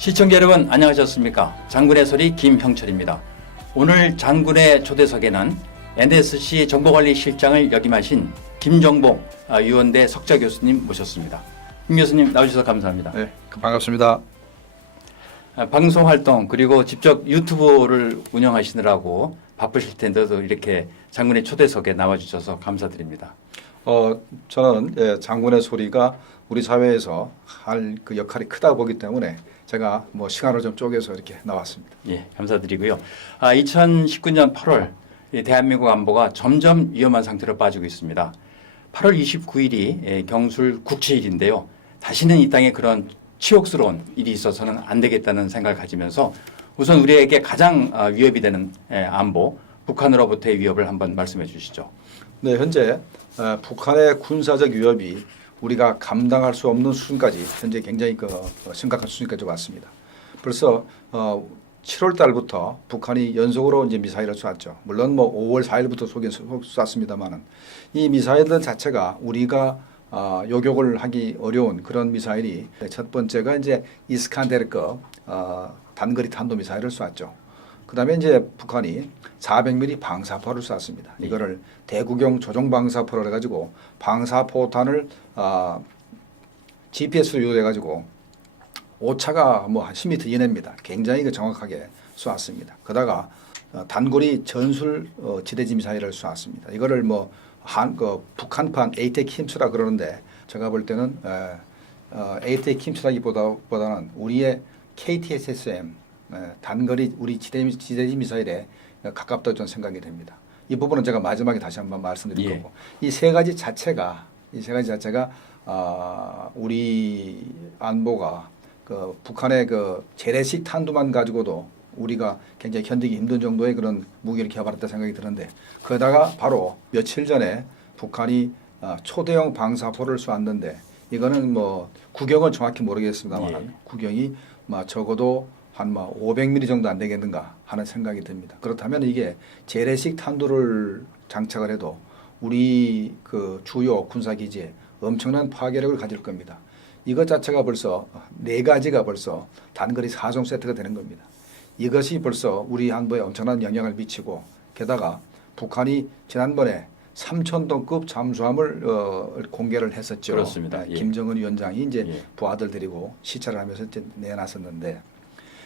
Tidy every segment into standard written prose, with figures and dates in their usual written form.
시청자 여러분 안녕하셨습니까? 장군의 소리 김형철입니다. 오늘 장군의 초대석에는 NSC 정보관리실장을 역임하신 김정복 유원대 석좌 교수님 모셨습니다. 김 교수님 나오셔서 감사합니다. 네, 반갑습니다. 방송활동 그리고 직접 유튜브를 운영하시느라고 바쁘실 텐데도 이렇게 장군의 초대석에 나와주셔서 감사드립니다. 저는 장군의 소리가 우리 사회에서 할 그 역할이 크다고 보기 때문에 제가 시간을 좀 쪼개서 이렇게 나왔습니다. 예, 감사드리고요. 2019년 8월 대한민국 안보가 점점 위험한 상태로 빠지고 있습니다. 8월 29일이 경술 국치일인데요. 다시는 이 땅에 그런 치욕스러운 일이 있어서는 안 되겠다는 생각을 가지면서 우선 우리에게 가장 위협이 되는 안보, 북한으로부터의 위협을 한번 말씀해 주시죠. 네, 현재 북한의 군사적 위협이 우리가 감당할 수 없는 수준까지 현재 굉장히 심각한 수준까지 왔습니다. 벌써 7월 달부터 북한이 연속으로 이제 미사일을 쐈죠. 물론 5월 4일부터 쐈습니다만은 이 미사일들 자체가 우리가 요격을 하기 어려운 그런 미사일이 첫 번째가 이제 이스칸데르급 단거리 탄도 미사일을 쐈죠. 그다음에 이제 북한이 400mm 방사포를 쐈습니다. 이거를 대구경 조종 방사포를 해가지고 방사포탄을 GPS로 유도해가지고 오차가 한 10m 이내입니다. 굉장히 정확하게 쏘았습니다. 그러다가 단거리 전술 지대지 미사일을 쏘았습니다. 이거를 북한판 에이텍 힘수라 그러는데 제가 볼 때는 에이텍 힘수라기보다는 우리의 KTSSM 단거리 우리 지대지 미사일에 가깝다고 저는 생각이 됩니다. 이 부분은 제가 마지막에 다시 한번 말씀드릴 거고 이 세 가지 자체가 우리 안보가 북한의 재래식 탄두만 가지고도 우리가 굉장히 견디기 힘든 정도의 그런 무기를 개발했다 생각이 드는데 그러다가 바로 며칠 전에 북한이 초대형 방사포를 쏘았는데 이거는 구경은 정확히 모르겠습니다만 구경이 적어도 한 500mm 정도 안 되겠는가 하는 생각이 듭니다. 그렇다면 이게 재래식 탄두를 장착을 해도 우리 주요 군사기지에 엄청난 파괴력을 가질 겁니다. 이것 자체가 벌써 4가지가 벌써 단거리 4종 세트가 되는 겁니다. 이것이 벌써 우리 안보에 엄청난 영향을 미치고 게다가 북한이 지난번에 3,000톤급 잠수함을 공개를 했었죠. 그렇습니다. 김정은 위원장이 이제 부하들 데리고 시찰을 하면서 이제 내놨었는데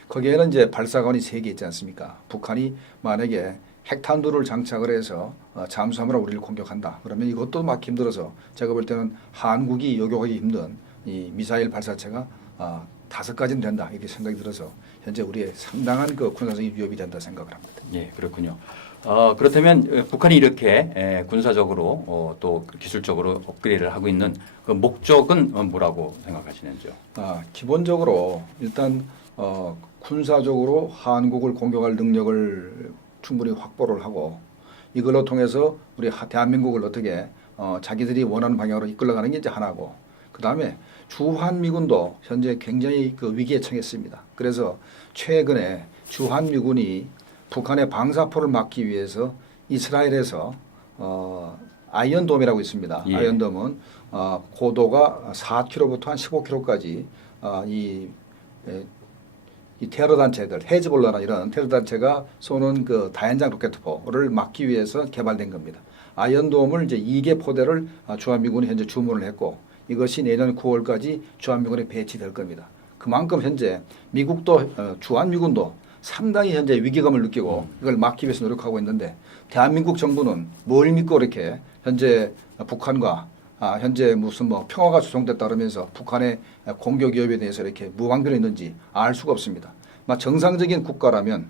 거기에는 이제 발사관이 3개 있지 않습니까? 북한이 만약에 핵탄두를 장착을 해서 잠수함으로 우리를 공격한다. 그러면 이것도 막 힘들어서 제가 볼 때는 한국이 요격하기 힘든 이 미사일 발사체가 5가지는 된다. 이렇게 생각이 들어서 현재 우리의 상당한 군사적인 위협이 된다 생각을 합니다. 예, 그렇군요. 그렇다면 북한이 이렇게 군사적으로 또 기술적으로 업그레이드를 하고 있는 그 목적은 뭐라고 생각하시는지요? 기본적으로 일단 군사적으로 한국을 공격할 능력을 충분히 확보를 하고 이걸로 통해서 우리 대한민국을 어떻게 자기들이 원하는 방향으로 이끌어가는 게 이제 하나고 그다음에 주한미군도 현재 굉장히 위기에 처했습니다. 그래서 최근에 주한미군이 북한의 방사포를 막기 위해서 이스라엘에서 아이언돔이라고 있습니다. 아이언돔은 고도가 4km부터 한 15km까지 이 테러 단체들, 헤즈볼라나 이런 테러 단체가 쏘는 다연장 로켓포를 막기 위해서 개발된 겁니다. 아이언돔을 이제 2개 포대를 주한미군이 현재 주문을 했고 이것이 내년 9월까지 주한미군에 배치될 겁니다. 그만큼 현재 미국도 주한미군도 상당히 현재 위기감을 느끼고 이걸 막기 위해서 노력하고 있는데 대한민국 정부는 뭘 믿고 이렇게 현재 북한과 현재 무슨 평화가 조성됐다 그러면서 북한의 공격 위협에 대해서 이렇게 무방비로 있는지 알 수가 없습니다. 정상적인 국가라면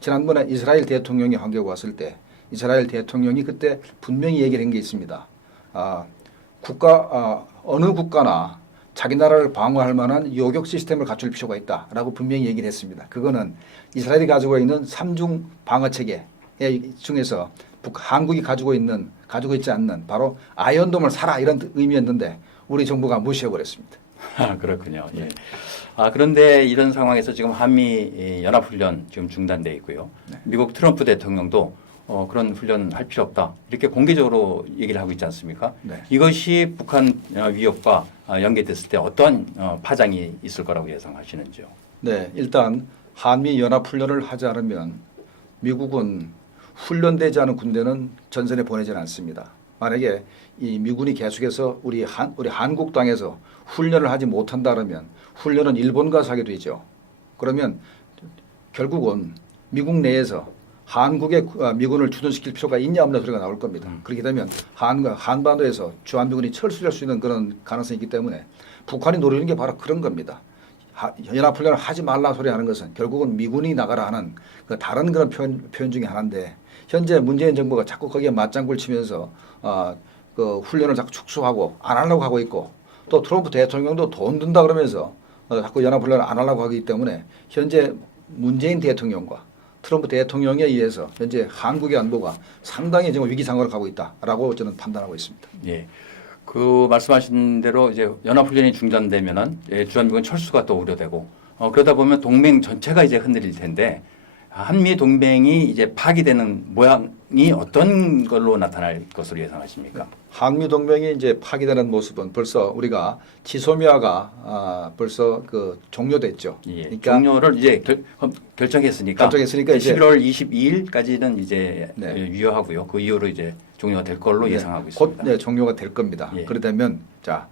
지난번에 이스라엘 대통령이 한국에 왔을 때 이스라엘 대통령이 그때 분명히 얘기를 한 게 있습니다. 어느 국가나 자기 나라를 방어할 만한 요격 시스템을 갖출 필요가 있다라고 분명히 얘기를 했습니다. 그거는 이스라엘이 가지고 있는 3중 방어 체계 중에서 한국이 가지고 있지 않는 바로 아이언돔을 사라 이런 의미였는데 우리 정부가 무시해버렸습니다. 그렇군요. 예. 그런데 이런 상황에서 지금 한미 연합훈련 지금 중단돼 있고요. 미국 트럼프 대통령도 그런 훈련 할 필요 없다. 이렇게 공개적으로 얘기를 하고 있지 않습니까? 이것이 북한 위협과 연계됐을 때 어떤 파장이 있을 거라고 예상하시는지요? 네, 일단 한미 연합 훈련을 하지 않으면 미국은 훈련되지 않은 군대는 전선에 보내지는 않습니다. 만약에 이 미군이 계속해서 우리 한국 땅에서 훈련을 하지 못한다 그러면 훈련은 일본 가서 하게 되죠. 그러면 결국은 미국 내에서 한국에 미군을 주둔시킬 필요가 있냐 없냐 소리가 나올 겁니다. 그렇게 되면 한반도에서 주한미군이 철수할 수 있는 그런 가능성이 있기 때문에 북한이 노리는 게 바로 그런 겁니다. 연합훈련을 하지 말라 소리 하는 것은 결국은 미군이 나가라 하는 그 다른 그런 표현 중에 하나인데 현재 문재인 정부가 자꾸 거기에 맞장구를 치면서 그 훈련을 자꾸 축소하고 안 하려고 하고 있고 또 트럼프 대통령도 돈 든다 그러면서 자꾸 연합훈련을 안 하려고 하기 때문에 현재 문재인 대통령과 트럼프 대통령에 의해서 현재 한국의 안보가 상당히 지금 위기 상황으로 가고 있다라고 저는 판단하고 있습니다. 예. 그 말씀하신 대로 이제 연합훈련이 중단되면은 주한미군 철수가 또 우려되고 그러다 보면 동맹 전체가 이제 흔들릴 텐데 한미 동맹이 이제 파기되는 모양이 어떤 걸로 나타날 것으로 예상하십니까? 한미 동맹이 이제 파기되는 모습은 벌써 우리가 지소미아가 벌써 그 종료됐죠. 예. 그러니까 종료를 이제 결정했으니까 이제 11월 22일까지는 이제 네. 유효하고요. 그 이후로 이제 종료가 될 걸로 네, 예상하고 곧 있습니다. 네, 종료가 될 겁니다. 예. 그러다면 자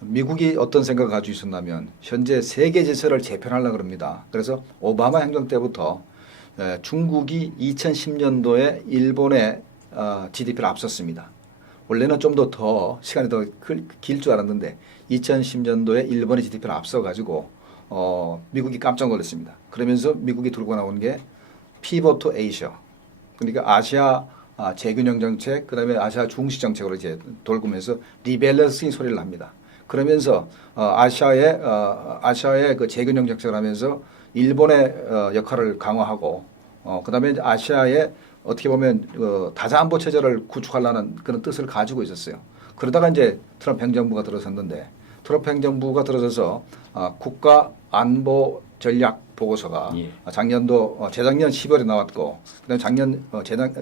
미국이 어떤 생각을 가지고 있었냐면 현재 세계 질서를 재편하려고 합니다. 그래서 오바마 행정 때부터 중국이 2010년도에 일본의 GDP를 앞섰습니다. 원래는 좀 더 시간이 더 길 줄 알았는데 2010년도에 일본의 GDP를 앞서가지고 미국이 깜짝 놀랐습니다. 그러면서 미국이 들고 나온 게 피벗 투 아시아, 그러니까 아시아 재균형 정책, 그다음에 아시아 중시 정책으로 이제 돌고면서 리밸런싱 소리를 합니다. 그러면서 아시아의 그 재균형 정책을 하면서 일본의 역할을 강화하고 그다음에 아시아의 어떻게 보면 다자안보 체제를 구축하려는 그런 뜻을 가지고 있었어요. 그러다가 이제 트럼프 행정부가 들어섰는데 트럼프 행정부가 들어서서 국가 안보 전략 보고서가 예. 재작년 10월에 나왔고 그다음에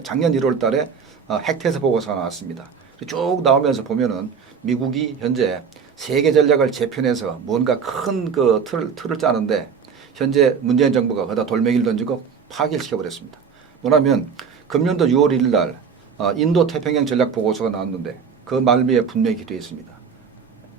작년 1월 달에 핵태세 보고서가 나왔습니다. 쭉 나오면서 보면은 미국이 현재 세계 전략을 재편해서 뭔가 큰 그 틀을 짜는데 현재 문재인 정부가 거기다 돌멩이를 던지고 파기를 시켜버렸습니다. 뭐냐면 금년도 6월 1일 날 인도 태평양 전략 보고서가 나왔는데 그 말미에 분명히 되어 있습니다.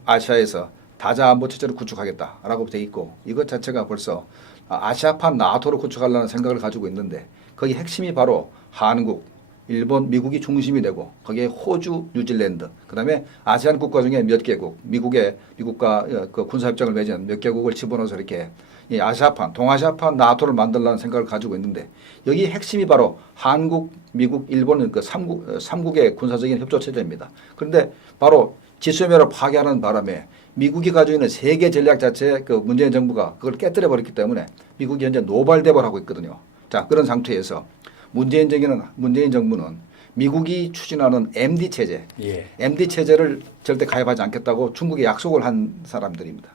아시아에서 다자안보 체제를 구축하겠다라고 되어 있고 이것 자체가 벌써 아시아판 나토를 구축하려는 생각을 가지고 있는데 거기 핵심이 바로 한국, 일본, 미국이 중심이 되고 거기에 호주, 뉴질랜드, 그다음에 아세안 국가 중에 몇 개국, 미국과 그 군사협정을 맺은 몇 개국을 집어넣어서 이렇게 이 아시아판, 동아시아판 나토를 만들라는 생각을 가지고 있는데 여기 핵심이 바로 한국, 미국, 일본은 그 삼국의 군사적인 협조 체제입니다. 그런데 바로 지소미아를 파괴하는 바람에 미국이 가지고 있는 세계 전략 자체에 그 문재인 정부가 그걸 깨뜨려 버렸기 때문에 미국이 현재 노발대발하고 있거든요. 자, 그런 상태에서 문재인 정부는 미국이 추진하는 MD 체제, 예. MD 체제를 절대 가입하지 않겠다고 중국에 약속을 한 사람들입니다.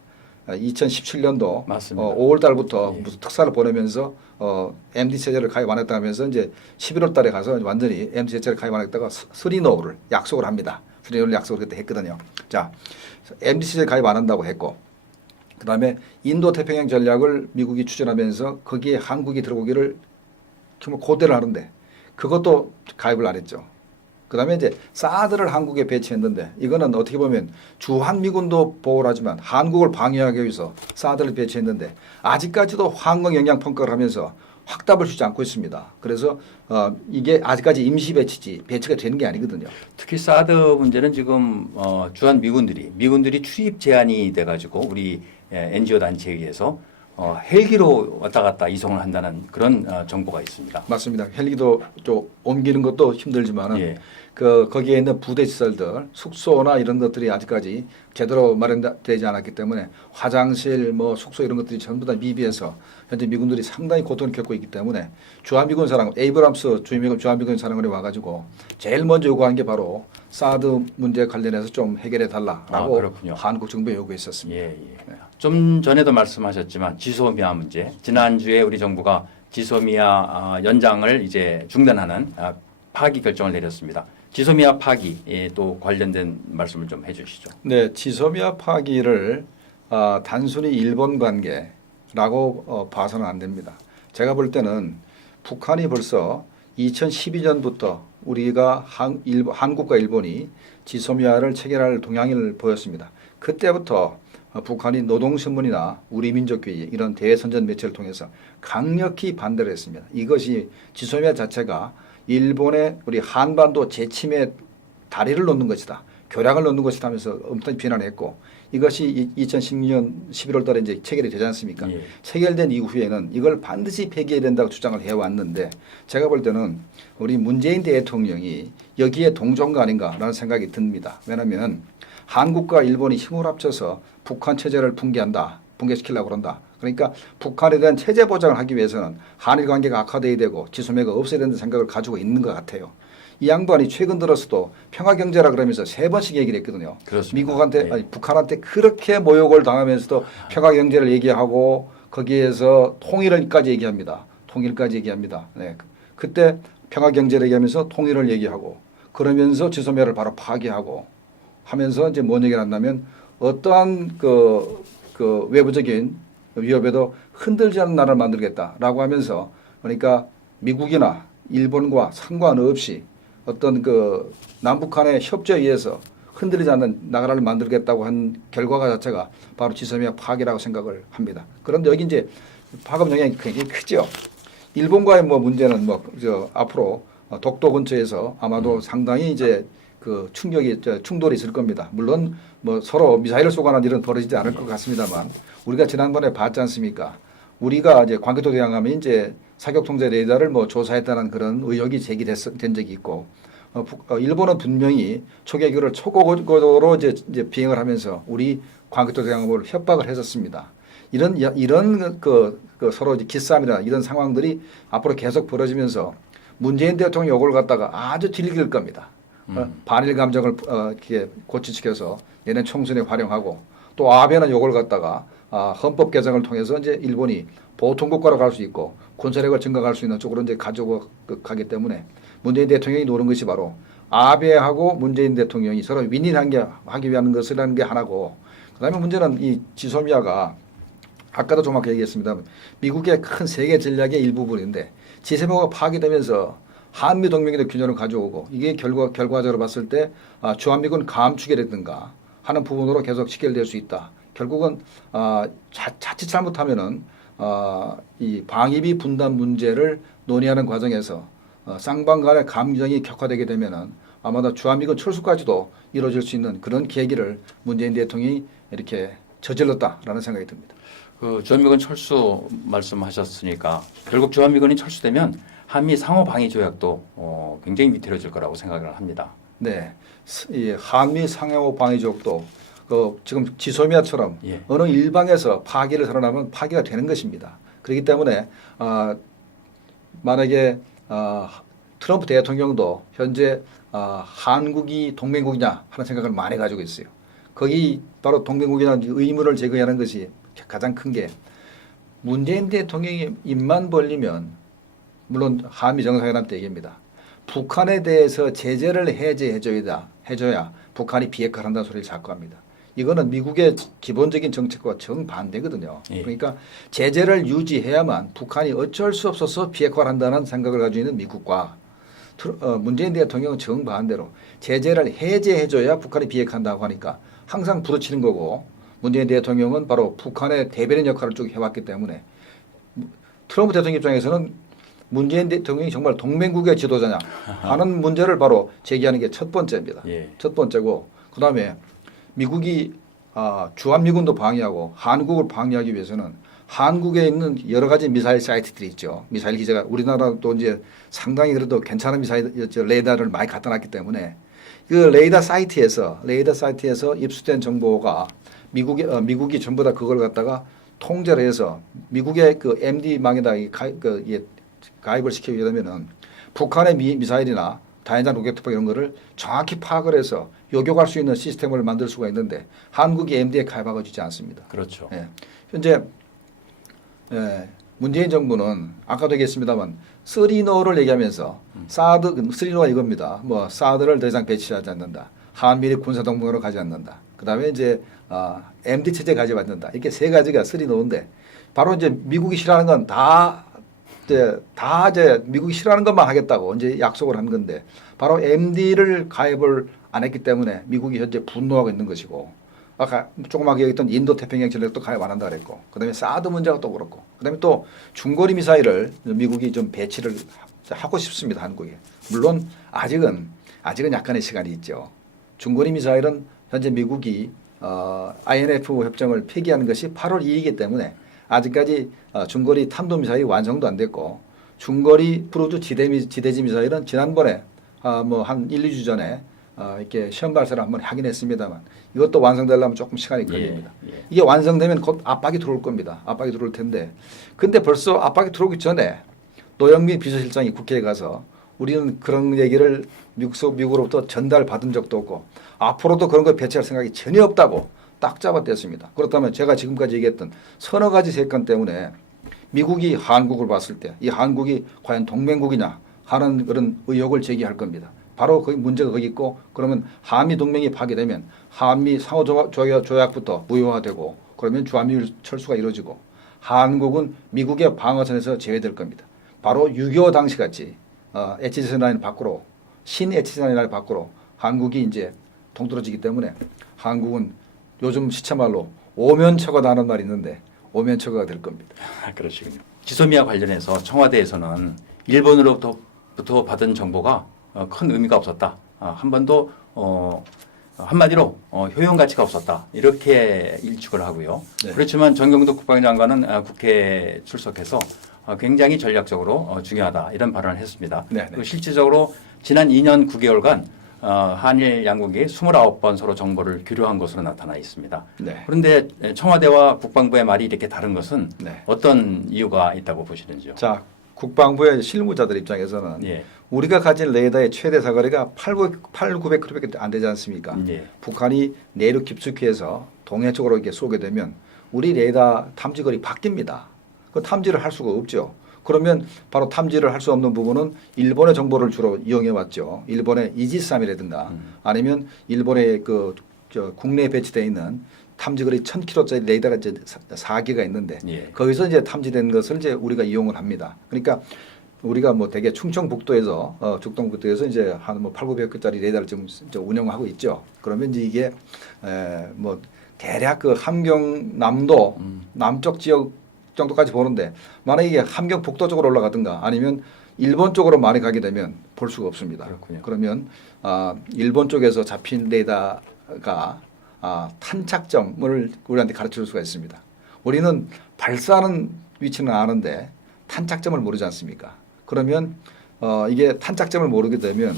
2017년도 맞습니다. 5월 달부터 예. 무슨 특사를 보내면서 MD 체제를 가입 안 했다면서 이제 11월 달에 가서 완전히 MD 체제를 가입 안 했다가 스리노우를 약속을 합니다. 스리노우를 약속을 그때 했거든요. 자, MD 체제 가입 안 한다고 했고 그다음에 인도 태평양 전략을 미국이 추진하면서 거기에 한국이 들어오기를 정말 고대를 하는데 그것도 가입을 안 했죠. 그다음에 이제 사드를 한국에 배치했는데 이거는 어떻게 보면 주한미군도 보호를 하지만 한국을 방해하기 위해서 사드를 배치했는데 아직까지도 황금 영향 평가를 하면서 확답을 주지 않고 있습니다. 그래서 이게 아직까지 임시 배치가 되는 게 아니거든요. 특히 사드 문제는 지금 미군들이 출입 제한이 돼가지고 우리 NGO 단체에 의해서 헬기로 왔다 갔다 이송을 한다는 그런 정보가 있습니다. 맞습니다. 헬기도 좀 옮기는 것도 힘들지만은 예. 거기에 있는 부대 시설들, 숙소나 이런 것들이 아직까지 제대로 마련되지 않았기 때문에 화장실, 뭐 숙소 이런 것들이 전부 다 미비해서 현재 미군들이 상당히 고통을 겪고 있기 때문에 주한미군 사령관 에이브람스 주한미군 사령관이 와가지고 제일 먼저 요구한 게 바로 사드 문제 관련해서 좀 해결해 달라라고 한국 정부에 요구했었습니다. 예, 예. 좀 전에도 말씀하셨지만 지소미아 문제, 지난주에 우리 정부가 지소미아 연장을 이제 중단하는 파기 결정을 내렸습니다. 지소미아 파기에 또 관련된 말씀을 좀 해주시죠. 네, 지소미아 파기를 단순히 일본 관계 봐서는 안 됩니다. 제가 볼 때는 북한이 벌써 2012년부터 우리가 한국과 일본이 지소미아를 체결할 동향을 보였습니다. 그때부터 북한이 노동신문이나 우리민족주의 이런 대선전 매체를 통해서 강력히 반대를 했습니다. 이것이 지소미아 자체가 일본의 우리 한반도 재침에 다리를 놓는 것이다. 교량을 놓는 것이다 하면서 엄청 비난했고 이것이 2016년 11월 달에 이제 체결이 되지 않습니까? 예. 체결된 이후에는 이걸 반드시 폐기해야 된다고 주장을 해왔는데 제가 볼 때는 우리 문재인 대통령이 여기에 동조한 아닌가라는 생각이 듭니다. 왜냐하면 한국과 일본이 힘을 합쳐서 북한 체제를 붕괴시키려고 그런다. 그러니까 북한에 대한 체제 보장을 하기 위해서는 한일 관계가 악화돼야 되고 지소미아가 없어야 된다는 생각을 가지고 있는 것 같아요. 이 양반이 최근 들어서도 평화경제라 그러면서 3번씩 얘기를 했거든요. 그렇습니다. 미국한테 네. 아니, 북한한테 그렇게 모욕을 당하면서도 평화경제를 얘기하고 거기에서 통일을까지 얘기합니다. 통일까지 얘기합니다. 네. 그때 평화경제를 얘기하면서 통일을 얘기하고 그러면서 지소미아를 바로 파기하고 하면서 이제 뭔 얘기를 한다면 어떠한 그 외부적인 위협에도 흔들지 않는 나라를 만들겠다라고 하면서 그러니까 미국이나 일본과 상관없이 어떤 그 남북한의 협조에 의해서 흔들리지 않는 나라를 만들겠다고 한 결과가 자체가 바로 지소미아 파기라고 생각을 합니다. 그런데 여기 이제 파급 영향이 굉장히 크죠. 일본과의 뭐 문제는 앞으로 독도 근처에서 아마도 상당히 이제 그 충돌이 있을 겁니다. 물론 뭐 서로 미사일을 쏘거나 이런 벌어지지 않을 것 같습니다만 우리가 지난번에 봤지 않습니까? 우리가 이제 광개토 대항하면 이제 사격 통제 레이더를 뭐 조사했다는 그런 의혹이 된 적이 있고 일본은 분명히 초계기를 초고고도로 이제 비행을 하면서 우리 광개토 대항함을 협박을 했었습니다. 이런 그 서로 이제 기싸움이나 이런 상황들이 앞으로 계속 벌어지면서 문재인 대통령 요걸 갖다가 아주 딜길 겁니다. 반일 감정을 이렇게 고취시켜서 얘네 총선에 활용하고 또 아베는 요걸 갖다가 헌법 개정을 통해서 이제 일본이 보통국가로 갈 수 있고 군사력을 증강할 수 있는 쪽으로 이제 가지고 가기 때문에 문재인 대통령이 노린 것이 바로 아베하고 문재인 대통령이 서로 윈윈하기 위한 것이라는 게 하나고 그다음에 문제는 이 지소미아가 아까도 좀 아까 얘기했습니다. 미국의 큰 세계 전략의 일부분인데 지소미아가 파괴되면서 한미 동맹의 균형을 가져오고 이게 결과적으로 봤을 때 주한미군 감축이라든가 하는 부분으로 계속 직결될 수 있다. 결국은 자칫 잘못하면은 이 방위비 분담 문제를 논의하는 과정에서 쌍방 간의 감정이 격화되게 되면은 아마도 주한미군 철수까지도 이루어질 수 있는 그런 계기를 문재인 대통령이 이렇게 저질렀다라는 생각이 듭니다. 그 주한미군 철수 말씀하셨으니까 결국 주한미군이 철수되면 한미 상호 방위 조약도 굉장히 위태로워질 거라고 생각을 합니다. 네, 이 한미 상호 방위 조약도 지금 지소미아처럼 예. 어느 일방에서 파기를 선언하면 파기가 되는 것입니다. 그렇기 때문에 만약에 트럼프 대통령도 현재 한국이 동맹국이냐 하는 생각을 많이 가지고 있어요. 거기 바로 동맹국이라는 의문을 제거하는 것이 가장 큰 게 문재인 대통령이 입만 벌리면 물론 한미 정상회담 때 얘기입니다. 북한에 대해서 제재를 해줘야 북한이 비핵화를 한다는 소리를 자꾸 합니다. 이거는 미국의 기본적인 정책과 정반대거든요. 예. 그러니까 제재를 유지해야만 북한이 어쩔 수 없어서 비핵화를 한다는 생각을 가지고 있는 미국과 문재인 대통령은 정반대로 제재를 해제해줘야 북한이 비핵화한다고 하니까 항상 부딪히는 거고 문재인 대통령은 바로 북한의 대변인 역할을 쭉 해왔기 때문에 트럼프 대통령 입장에서는 문재인 대통령이 정말 동맹국의 지도자냐 하는 문제를 바로 제기하는 게 첫 번째입니다. 예. 첫 번째고 그다음에 미국이 주한미군도 방위하고 한국을 방위하기 위해서는 한국에 있는 여러 가지 미사일 사이트들이 있죠. 미사일 기지가 우리나라도 이제 상당히 그래도 괜찮은 미사일 레이더를 많이 갖다 놨기 때문에 그 레이더 사이트에서 입수된 정보가 미국이 전부 다 그걸 갖다가 통제를 해서 미국의 그 MD망에다 가입을 시키게 되면은 북한의 미사일이나 다연장 로켓 투파 이런 거를 정확히 파악을 해서 요격할 수 있는 시스템을 만들 수가 있는데 한국이 MD에 가입하고 있지 않습니다. 그렇죠. 예. 현재 문재인 정부는 아까도 얘기했습니다만 쓰리노를 얘기하면서 쓰리노가 이겁니다. 뭐 사드를 더 이상 배치하지 않는다. 한미일 군사 동맹으로 가지 않는다. 그다음에 이제 MD 체제 가지 않는다. 이렇게 세 가지가 쓰리노인데 바로 이제 미국이 싫어하는 건 이제 미국이 싫어하는 것만 하겠다고 이제 약속을 한 건데 바로 MD를 가입을 안 했기 때문에 미국이 현재 분노하고 있는 것이고 아까 조그맣게 얘기했던 인도 태평양 전략도 가입 안 한다 그랬고 그다음에 사드 문제가 또 그렇고 그다음에 또 중거리 미사일을 미국이 좀 배치를 하고 싶습니다. 한국에. 물론 아직은 약간의 시간이 있죠. 중거리 미사일은 현재 미국이 INF 협정을 폐기하는 것이 8월 2일이기 때문에 아직까지 중거리 탄도미사일이 완성도 안 됐고 중거리 크루즈 지대지 미사일은 지난번에 뭐 한 1, 2주 전에 이렇게 시험 발사를 한번 하긴 했습니다만 이것도 완성되려면 조금 시간이 걸립니다. 이게 완성되면 곧 압박이 들어올 겁니다. 압박이 들어올 텐데 근데 벌써 압박이 들어오기 전에 노영민 비서실장이 국회에 가서 우리는 그런 얘기를 미국으로부터 전달받은 적도 없고 앞으로도 그런 걸 배치할 생각이 전혀 없다고 딱 잡아댔습니다. 그렇다면 제가 지금까지 얘기했던 서너 가지 세건 때문에 미국이 한국을 봤을 때 이 한국이 과연 동맹국이냐 하는 그런 의혹을 제기할 겁니다. 바로 거기 문제가 거기 있고 그러면 한미 동맹이 파괴되면 한미 상호조약부터 무효화되고 그러면 주한미일 철수가 이루어지고 한국은 미국의 방어선에서 제외될 겁니다. 바로 6.25 당시 같이 HG선 라인을 밖으로 신 HG선 라인을 밖으로 한국이 이제 동떨어지기 때문에 한국은 요즘 시체말로 오면처가 나는 말이 있는데 오면처가 될 겁니다. 그러시군요. 지소미아 관련해서 청와대에서는 일본으로부터 받은 정보가 큰 의미가 없었다. 한 번도 한마디로 효용 가치가 없었다. 이렇게 일축을 하고요. 네. 그렇지만 정경도 국방장관은 국회에 출석해서 굉장히 전략적으로 중요하다. 이런 발언을 했습니다. 네, 네. 그리고 실질적으로 지난 2년 9개월간 한일 양국이 29번 서로 정보를 교류한 것으로 나타나 있습니다. 네. 그런데 청와대와 국방부의 말이 이렇게 다른 것은 네. 어떤 이유가 있다고 보시는지요? 자, 국방부의 실무자들 입장에서는 예. 우리가 가진 레이더의 최대 사거리가 8,900km밖에 안 되지 않습니까? 예. 북한이 내륙 깊숙이에서 동해 쪽으로 이렇게 쏘게 되면 우리 레이더 탐지거리 바뀝니다. 그 탐지를 할 수가 없죠. 그러면 바로 탐지를 할 수 없는 부분은 일본의 정보를 주로 이용해 왔죠. 일본의 이지스함이라든가 아니면 일본의 국내에 배치되어 있는 탐지거리 1,000km짜리 레이더가 이제 4개가 있는데 예. 거기서 이제 탐지된 것을 이제 우리가 이용을 합니다. 그러니까 우리가 뭐 대개 충청북도에서 죽동북도에서 이제 한 뭐 8,900개짜리 레이더를 지금 운영하고 있죠. 그러면 이제 이게 뭐 대략 그 함경남도 남쪽 지역 정도까지 보는데 만약에 이게 함경 북도 쪽으로 올라가든가 아니면 일본 쪽으로 많이 가게 되면 볼 수가 없습니다. 그렇군요. 그러면 일본 쪽에서 잡힌 레이더가 탄착점을 우리한테 가르쳐 줄 수가 있습니다. 우리는 발사하는 위치는 아는데 탄착점을 모르지 않습니까? 그러면 이게 탄착점을 모르게 되면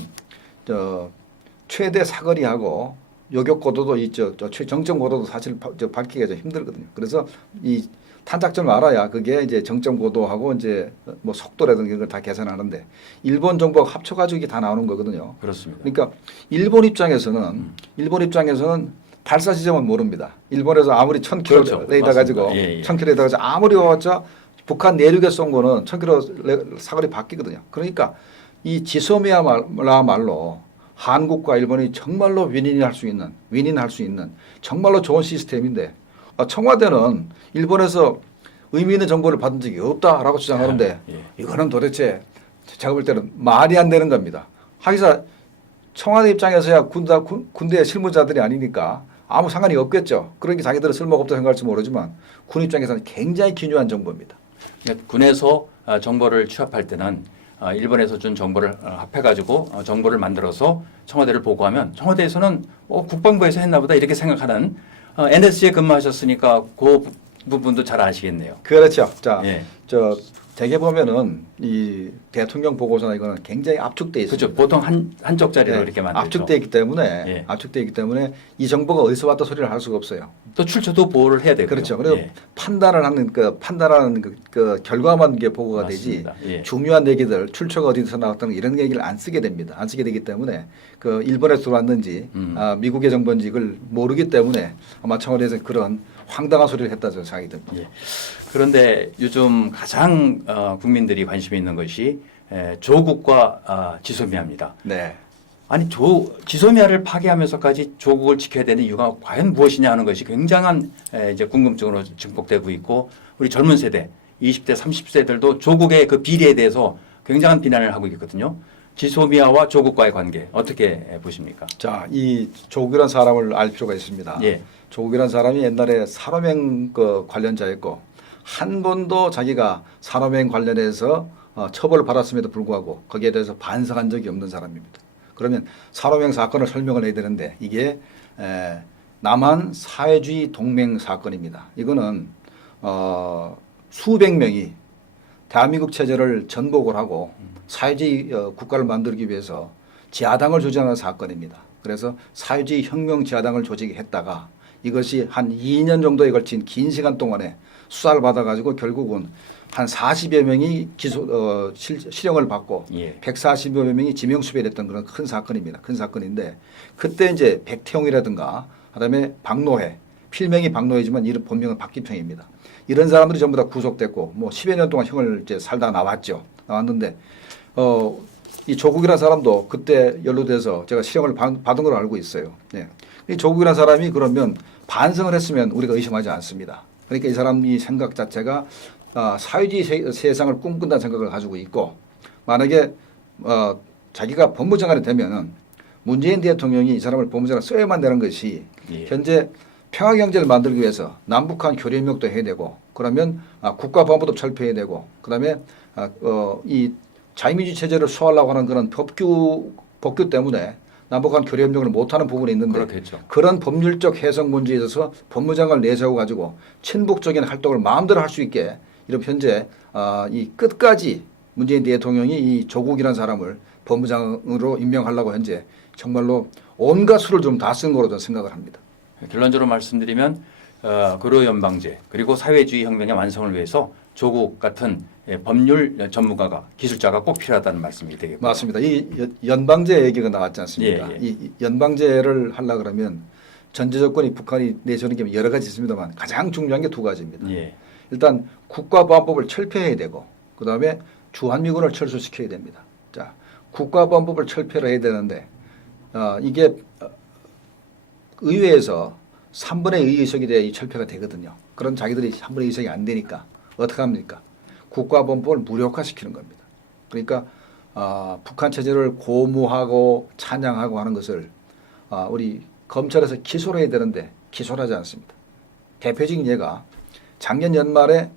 최대 사거리하고 요격 고도도 있죠. 정점 고도도 사실 밝히기가 좀 힘들거든요. 그래서 이 탄착점을 알아야 그게 이제 정점 고도하고 이제 뭐 속도라든가 이런 걸 다 계산하는데 일본 정보가 합쳐가지고 이게 다 나오는 거거든요. 그렇습니다. 그러니까 일본 입장에서는 발사 지점은 모릅니다. 일본에서 아무리 1,000km 그렇죠. 레이더 가지고 예. 1,000km 레이더 가지고 아무리 와봤자 북한 내륙에 쏜 거는 1,000km 사거리 바뀌거든요. 그러니까 이 지소미아말로 한국과 일본이 정말로 윈윈할 수 있는 정말로 좋은 시스템인데 청와대는 일본에서 의미 있는 정보를 받은 적이 없다라고 주장하는데 이거는 도대체 제가 볼 때는 말이 안 되는 겁니다. 하기사 청와대 입장에서야 군대 실무자들이 아니니까 아무 상관이 없겠죠. 그러니까 자기들은 쓸모가 없다고 생각할지 모르지만 군 입장에서는 굉장히 기묘한 정보입니다. 군에서 정보를 취합할 때는 일본에서 준 정보를 합해가지고 정보를 만들어서 청와대를 보고하면 청와대에서는 국방부에서 했나 보다 이렇게 생각하는 NSC에 근무하셨으니까 그 부분도 잘 아시겠네요. 그렇죠. 자, 예. 대개 보면은 이 대통령 보고서나 이거는 굉장히 압축돼 있습니다. 그렇죠. 보통 한 쪽짜리로 네, 이렇게 만들죠. 압축돼 있기 때문에 이 정보가 어디서 왔다 소리를 할 수가 없어요. 또 출처도 보호를 해야 되고요. 그렇죠. 그래서 판단하는 그 결과만 게 보고가 맞습니다. 되지 예. 중요한 얘기들 출처가 어디서 나왔다는 이런 얘기를 안 쓰게 됩니다. 안 쓰게 되기 때문에 그 일본에서 들어왔는지 미국의 정보인지 이걸 모르기 때문에 아마 청와대에서 그런 황당한 소리를 했다 저는 생각이 듭니다. 예. 그런데 요즘 가장 국민들이 관심이 있는 것이 조국과 지소미아입니다. 네. 아니 지소미아를 파괴하면서까지 조국을 지켜야 되는 이유가 과연 무엇이냐 하는 것이 굉장한 이제 궁금증으로 증폭되고 있고 우리 젊은 세대 20대 30세들도 조국의 그 비리에 대해서 굉장한 비난을 하고 있거든요. 지소미아와 조국과의 관계 어떻게 보십니까? 자, 이 조국이라는 사람을 알 필요가 있습니다. 예. 조국이라는 사람이 옛날에 산업행 그 관련자였고 한 번도 자기가 산업행 관련해서 처벌을 받았음에도 불구하고 거기에 대해서 반성한 적이 없는 사람입니다. 그러면 산업행 사건을 설명을 해야 되는데 이게 남한 사회주의 동맹 사건입니다. 이거는 수백 명이 대한민국 체제를 전복을 하고 사회주의 국가를 만들기 위해서 지하당을 조직하는 사건입니다. 그래서 사회주의 혁명 지하당을 조직했다가 이것이 한 2년 정도에 걸친 긴 시간 동안에 수사를 받아가지고 결국은 한 40여 명이 실형을 받고 예. 140여 명이 지명수배됐던 그런 큰 사건입니다. 큰 사건인데 그때 이제 백태용이라든가 그다음에 박노해 필명이 박노해지만 이름 본명은 박기평입니다. 이런 사람들이 전부 다 구속됐고 뭐 10여 년 동안 형을 이제 살다 나왔는데 이 조국이라는 사람도 그때 연루돼서 제가 실형을 받은 걸로 알고 있어요. 네. 이 조국이라는 사람이 그러면 반성을 했으면 우리가 의심하지 않습니다. 그러니까 이 사람이 생각 자체가 사회주의 세상을 꿈꾼다는 생각을 가지고 있고 만약에 자기가 법무장관이 되면은 문재인 대통령이 이 사람을 법무장관 써야만 되는 것이 예. 현재 평화경제를 만들기 위해서 남북한 교류협력도 해야 되고 그러면 국가보안법도 철폐해야 되고 그다음에 이 자유민주 체제를 수호하려고 하는 그런 법규 때문에 남북한 교류협력을 못하는 부분이 있는데 그렇겠죠. 그런 법률적 해석 문제에 있어서 법무장관을 내세워 가지고 친북적인 활동을 마음대로 할 수 있게 이런 현재 이 끝까지 문재인 대통령이 이 조국이라는 사람을 법무장으로 임명하려고 현재 정말로 온갖 수를 좀 다 쓴 거로 저는 생각을 합니다. 결론적으로 말씀드리면 고려연방제 그리고 사회주의 혁명의 완성을 위해서 조국 같은 법률 전문가가 기술자가 꼭 필요하다는 말씀이 되겠고요. 맞습니다. 이 연방제 얘기가 나왔지 않습니까? 예, 예. 이 연방제를 하려 그러면 전제 조건이 북한이 내세우는 게 여러 가지 있습니다만 가장 중요한 게 두 가지입니다. 예. 일단 국가보안법을 철폐해야 되고 그다음에 주한미군을 철수시켜야 됩니다. 자, 국가보안법을 철폐를 해야 되는데 이게 의회에서 3분의 2 의석이 돼야 이 철폐가 되거든요. 그런 자기들이 3분의 2 의석이 안 되니까 어떻게 합니까? 국가보안법을 무력화시키는 겁니다. 그러니까 북한 체제를 고무하고 찬양하고 하는 것을 우리 검찰에서 기소를 해야 되는데 기소를 하지 않습니다. 대표적인 예가 작년 연말에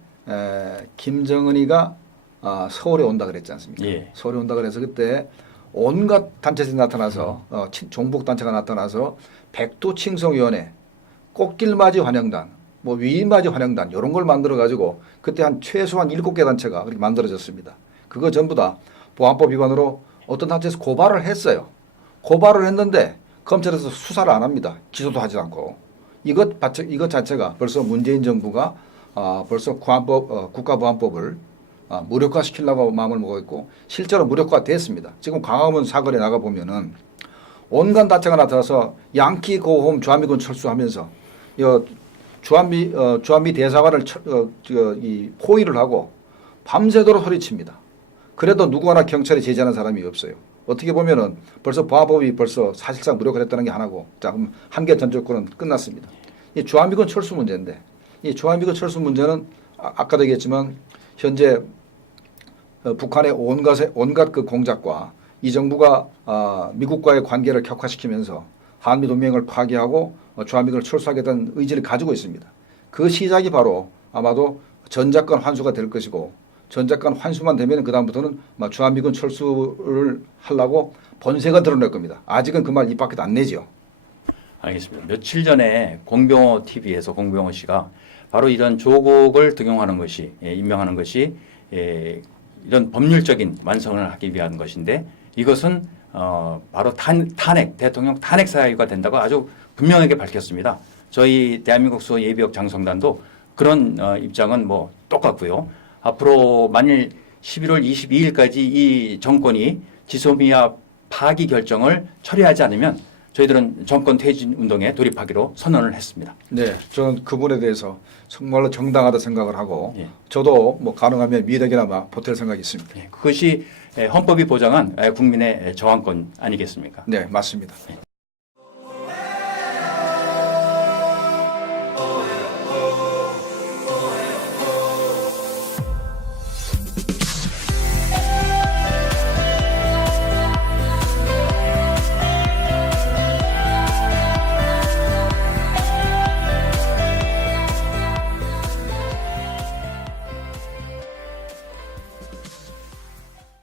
김정은이가 서울에 온다 그랬지 않습니까? 예. 서울에 온다 그래서 그때 온갖 단체들이 나타나서 종북 단체가 나타나서 백두칭송위원회, 꽃길맞이 환영단, 뭐 위인맞이 환영단 이런 걸 만들어 가지고 그때 한 최소한 7개 단체가 그렇게 만들어졌습니다. 그거 전부 다 보안법 위반으로 어떤 단체에서 고발을 했어요. 고발을 했는데 검찰에서 수사를 안 합니다. 기소도 하지 않고 이것 자체가 벌써 문재인 정부가 벌써 국가보안법을 무력화시키려고 마음을 먹고 있고 실제로 무력화됐습니다. 지금 광화문 사거리에 나가 보면은 온갖 단체가 나타나서 양키 고홈 주한미군 철수하면서 주한미 대사관을 이 포위를 하고 밤새도록 소리칩니다. 그래도 누구나 경찰에 제지하는 사람이 없어요. 어떻게 보면은 벌써 보안법이 벌써 사실상 무력화됐다는 게 하나고, 자 그럼 한개 전 정권은 끝났습니다. 이 주한미군 철수 문제인데, 이 주한미군 철수 문제는 아까도 얘기했지만 현재 북한의 온갖 그 공작과 이 정부가 미국과의 관계를 격화시키면서 한미 동맹을 파괴하고 주한미군을 철수하겠다는 의지를 가지고 있습니다. 그 시작이 바로 아마도 전작권 환수가 될 것이고, 전작권 환수만 되면 그 다음부터는 주한미군 철수를 하려고 본세가 드러날 겁니다. 아직은 그 말 입 밖에도 안 내죠. 알겠습니다. 며칠 전에 공병호 TV에서 공병호 씨가 바로 이런 조국을 등용하는 것이 임명하는 것이 이런 법률적인 완성을 하기 위한 것인데 이것은 바로 대통령 탄핵 사유가 된다고 아주 분명하게 밝혔습니다. 저희 대한민국 수호 예비역 장성단도 그런 입장은 뭐 똑같고요. 앞으로 만일 11월 22일까지 이 정권이 지소미아 파기 결정을 처리하지 않으면 저희들은 정권 퇴진 운동에 돌입하기로 선언을 했습니다. 네, 저는 그분에 대해서 정말로 정당하다 생각을 하고 예. 저도 뭐 가능하면 미덕이나마 보탤 생각이 있습니다. 그것이 헌법이 보장한 국민의 저항권 아니겠습니까? 네, 맞습니다.